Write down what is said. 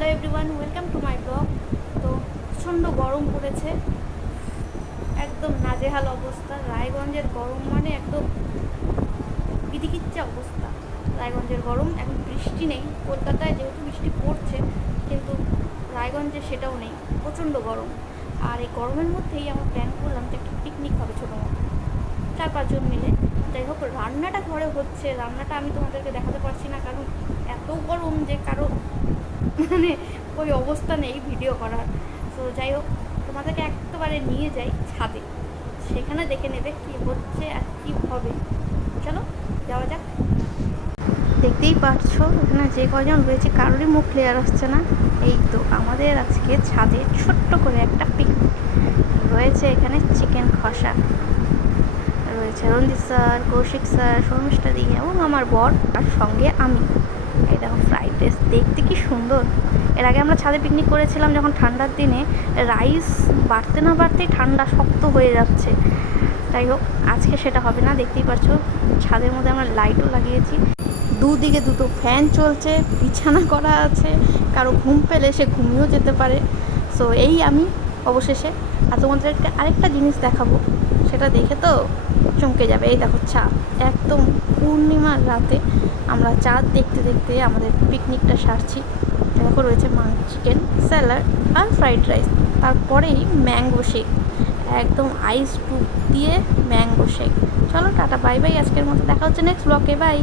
Hello everyone, welcome to my blog. তো প্রচণ্ড গরম পড়েছে, একদম নাজেহাল অবস্থা। রায়গঞ্জের গরম মানে একদম বিধিকিচ্ছা অবস্থা। রায়গঞ্জের গরম, এখন বৃষ্টি নেই। কলকাতায় যেহেতু বৃষ্টি পড়ছে, কিন্তু রায়গঞ্জে সেটাও নেই, প্রচণ্ড গরম। আর এই গরমের মধ্যেই আমরা প্ল্যান করলাম যে একটা পিকনিক হবে ছোটো মতো, 4-5 জন মিলে। যাই হোক, রান্নাটা ঘরে হচ্ছে, রান্নাটা আমি তোমাদেরকে দেখাতে পারছি না, কারণ এত গরম যে কারো মানে ওই অবস্থা নেই ভিডিও করার। তো যাই হোক, তোমাদেরকে একেবারে নিয়ে যাই ছাদে, সেখানে দেখে নেবে কি হচ্ছে আর কী হবে। চলো যাওয়া যাক। দেখতেই পাচ্ছো এখানে যে কজন রয়েছে কারোরই মুখ ক্লিয়ার আসছে না। এই তো আমাদের আজকে ছাদে ছোট্ট করে একটা পিকনিক রয়েছে। এখানে চিকেন কষা রয়েছে, রঞ্জিত স্যার, কৌশিক স্যার, শর্মিষ্ঠা দি এবং আমার বর, আর সঙ্গে আমি। এই দেখো ফ্রাইড রাইস, দেখতে কি সুন্দর। এর আগে আমরা ছাদে পিকনিক করেছিলাম যখন ঠান্ডার দিনে, রাইস বাড়তে না বাড়তেই ঠান্ডা শক্ত হয়ে যাচ্ছে। যাই হোক, আজকে সেটা হবে না। দেখতেই পাচ্ছ ছাদের মধ্যে আমরা লাইটও লাগিয়েছি, দুদিকে দুটো ফ্যান চলছে, বিছানা করা আছে, কারো ঘুম পেলে সে ঘুমিয়েও যেতে পারে। সো এই আমি অবশেষে। আর তোমাদেরকে আরেকটা জিনিস দেখাবো, সেটা দেখে তো চমকে যাবে। এই দেখো চাঁদ, একদম পূর্ণিমার রাতে আমরা চাঁদ দেখতে দেখতে আমাদের পিকনিকটা সারছি। দেখো রয়েছে চিকেন স্যালাড আর ফ্রাইড রাইস, তারপরেই ম্যাঙ্গো শেক, একদম আইস টুপ দিয়ে ম্যাঙ্গো শেক। চলো টাটা, বাই বাই, আজকের মতো দেখা হচ্ছে নেক্সট ব্লগে, বাই।